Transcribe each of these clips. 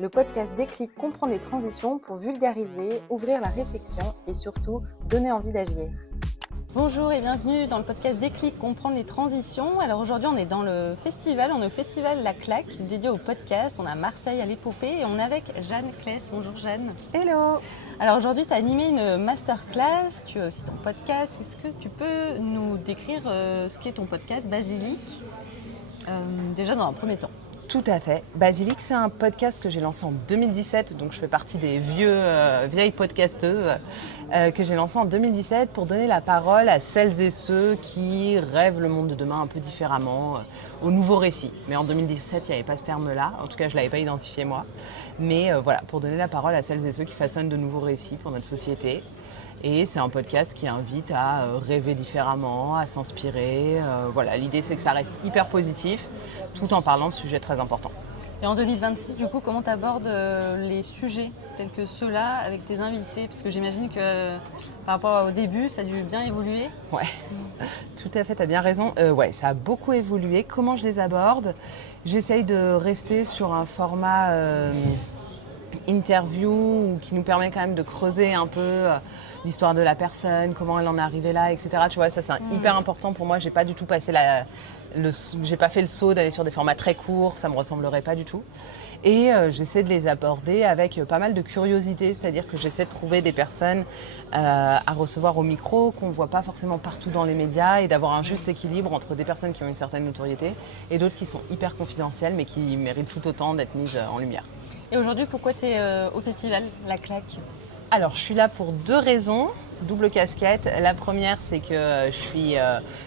Le podcast Déclic comprend les transitions pour vulgariser, ouvrir la réflexion et surtout donner envie d'agir. Bonjour et bienvenue dans le podcast Déclic comprendre les transitions. Alors aujourd'hui on est dans le festival, on est au festival La Claque dédié au podcast. On a Marseille à l'épopée et on est avec Jeanne Kless. Bonjour Jeanne. Hello. Alors aujourd'hui tu as animé une masterclass, tu as aussi ton podcast. Est-ce que tu peux nous décrire ce qu'est ton podcast Basilic déjà dans un premier temps? Tout à fait. Basilic, c'est un podcast que j'ai lancé en 2017, donc je fais partie des vieilles podcasteuses que j'ai lancé en 2017 pour donner la parole à celles et ceux qui rêvent le monde de demain un peu différemment, au nouveau récit. Mais en 2017, il n'y avait pas ce terme-là, en tout cas je ne l'avais pas identifié moi. Mais voilà, pour donner la parole à celles et ceux qui façonnent de nouveaux récits pour notre société. Et c'est un podcast qui invite à rêver différemment, à s'inspirer. Voilà, l'idée c'est que ça reste hyper positif, tout en parlant de sujets très importants. Et en 2026, du coup, comment tu abordes les sujets tels que ceux-là avec tes invités? Parce que j'imagine que par rapport au début, ça a dû bien évoluer. Ouais, tout à fait, tu as bien raison. Ouais, ça a beaucoup évolué. Comment je les aborde? J'essaye de rester sur un format interview qui nous permet quand même de creuser un peu l'histoire de la personne, comment elle en est arrivée là, etc. Tu vois, ça c'est hyper important pour moi. J'ai pas du tout passé j'ai pas fait le saut d'aller sur des formats très courts, ça me ressemblerait pas du tout. Et j'essaie de les aborder avec pas mal de curiosité, c'est-à-dire que j'essaie de trouver des personnes à recevoir au micro qu'on ne voit pas forcément partout dans les médias et d'avoir un juste équilibre entre des personnes qui ont une certaine notoriété et d'autres qui sont hyper confidentielles mais qui méritent tout autant d'être mises en lumière. Et aujourd'hui, pourquoi tu es au festival La Claque? Alors, je suis là pour deux raisons, double casquette. La première, c'est que je suis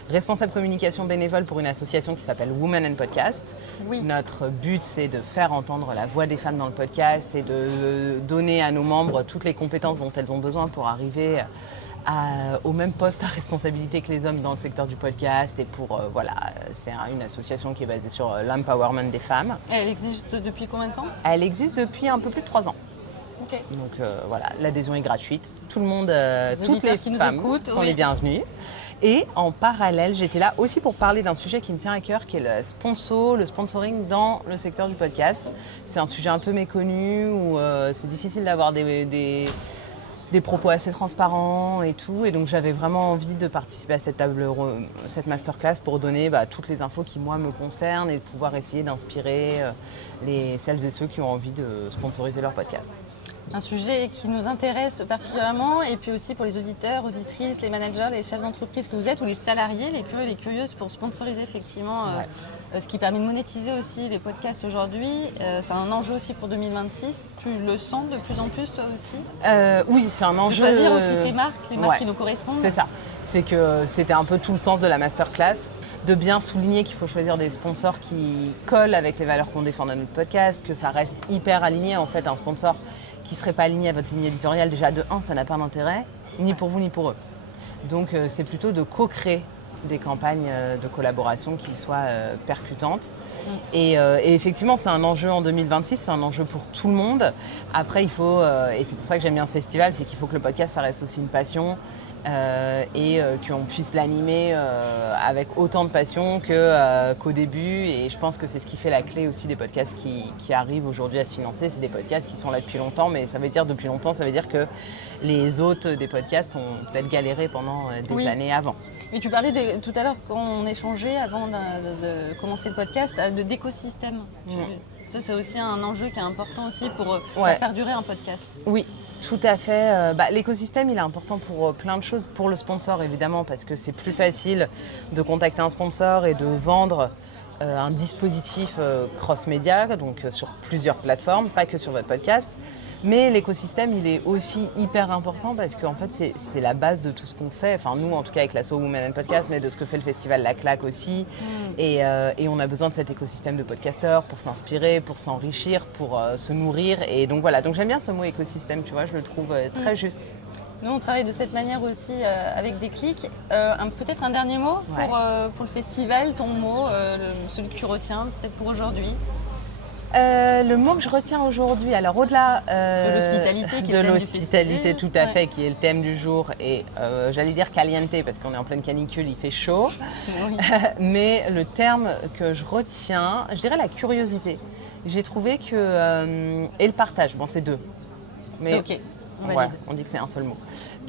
responsable communication bénévole pour une association qui s'appelle Women and Podcast. Oui. Notre but, c'est de faire entendre la voix des femmes dans le podcast et de donner à nos membres toutes les compétences dont elles ont besoin pour arriver au même poste à responsabilité que les hommes dans le secteur du podcast. Et pour, voilà, c'est une association qui est basée sur l'empowerment des femmes. Elle existe depuis combien de temps? Elle existe depuis un peu plus de 3 ans. Okay. Donc voilà, l'adhésion est gratuite. Tout le monde, toutes les qui nous femmes écoutent, sont les bienvenues. Et en parallèle, j'étais là aussi pour parler d'un sujet qui me tient à cœur, qui est le sponsoring dans le secteur du podcast. C'est un sujet un peu méconnu où c'est difficile d'avoir des propos assez transparents et tout. Et donc j'avais vraiment envie de participer à cette masterclass pour donner toutes les infos qui moi me concernent et de pouvoir essayer d'inspirer celles et ceux qui ont envie de sponsoriser leur podcast. Un sujet qui nous intéresse particulièrement et puis aussi pour les auditeurs, auditrices, les managers, les chefs d'entreprise que vous êtes ou les salariés, les curieux, les curieuses pour sponsoriser effectivement ce qui permet de monétiser aussi les podcasts aujourd'hui. C'est un enjeu aussi pour 2026. Tu le sens de plus en plus toi aussi? Oui, c'est un enjeu. De choisir aussi ces marques, les marques qui nous correspondent. C'est ça. C'est que c'était un peu tout le sens de la masterclass, de bien souligner qu'il faut choisir des sponsors qui collent avec les valeurs qu'on défend dans notre podcast, que ça reste hyper aligné en fait un sponsor qui ne serait pas aligné à votre ligne éditoriale, déjà de 1, ça n'a pas d'intérêt, ni pour vous ni pour eux. Donc c'est plutôt de co-créer des campagnes de collaboration qui soient percutantes. Et effectivement, c'est un enjeu en 2026, c'est un enjeu pour tout le monde. Après, il faut, et c'est pour ça que j'aime bien ce festival, c'est qu'il faut que le podcast, ça reste aussi une passion et qu'on puisse l'animer avec autant de passion qu'au début. Et je pense que c'est ce qui fait la clé aussi des podcasts qui arrivent aujourd'hui à se financer. C'est des podcasts qui sont là depuis longtemps, mais ça veut dire depuis longtemps, ça veut dire que les hôtes des podcasts ont peut-être galéré pendant des années avant. Et tu parlais tout à l'heure quand on échangeait avant de commencer le podcast d'écosystème. Ça c'est aussi un enjeu qui est important aussi pour faire perdurer un podcast. Oui. Tout à fait. L'écosystème, il est important pour plein de choses. Pour le sponsor, évidemment, parce que c'est plus facile de contacter un sponsor et de vendre un dispositif cross-média, donc sur plusieurs plateformes, pas que sur votre podcast. Mais l'écosystème, il est aussi hyper important parce qu'en fait, c'est la base de tout ce qu'on fait. Enfin, nous, en tout cas, avec l'asso Women and Podcast, mais de ce que fait le festival La Claque aussi. Et on a besoin de cet écosystème de podcasteurs pour s'inspirer, pour s'enrichir, pour se nourrir. Et donc voilà, donc j'aime bien ce mot écosystème, tu vois, je le trouve très juste. Nous, on travaille de cette manière aussi avec Déclic. Peut-être un dernier mot pour le festival, ton mot, celui que tu retiens, peut-être pour aujourd'hui. Le mot que je retiens aujourd'hui, alors au-delà De l'hospitalité, qui est le thème du l'hospitalité, festival. tout à Ouais. fait, qui est le thème du jour, et j'allais dire caliente parce qu'on est en pleine canicule, il fait chaud. Oui. Mais le terme que je retiens, je dirais la curiosité. J'ai trouvé que et le partage, bon c'est deux. C'est ok. On Ouais, valide. on dit que c'est un seul mot.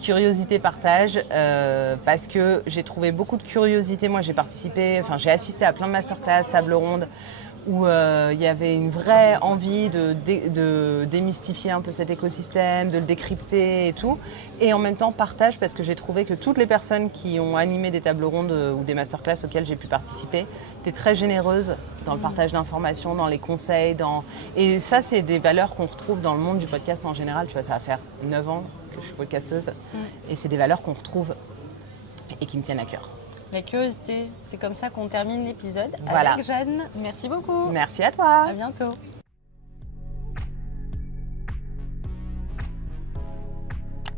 Curiosité, partage, parce que j'ai trouvé beaucoup de curiosité. Moi, j'ai assisté à plein de masterclass, tables rondes, où il y avait une vraie envie de démystifier un peu cet écosystème, de le décrypter et tout. Et en même temps, partage, parce que j'ai trouvé que toutes les personnes qui ont animé des tables rondes ou des masterclass auxquelles j'ai pu participer étaient très généreuses dans le partage d'informations, dans les conseils. Et ça, c'est des valeurs qu'on retrouve dans le monde du podcast en général. Tu vois, ça va faire 9 ans que je suis podcasteuse. Et c'est des valeurs qu'on retrouve et qui me tiennent à cœur. La curiosité, c'est comme ça qu'on termine l'épisode Voilà. avec Jeanne. Merci beaucoup. Merci à toi. À bientôt.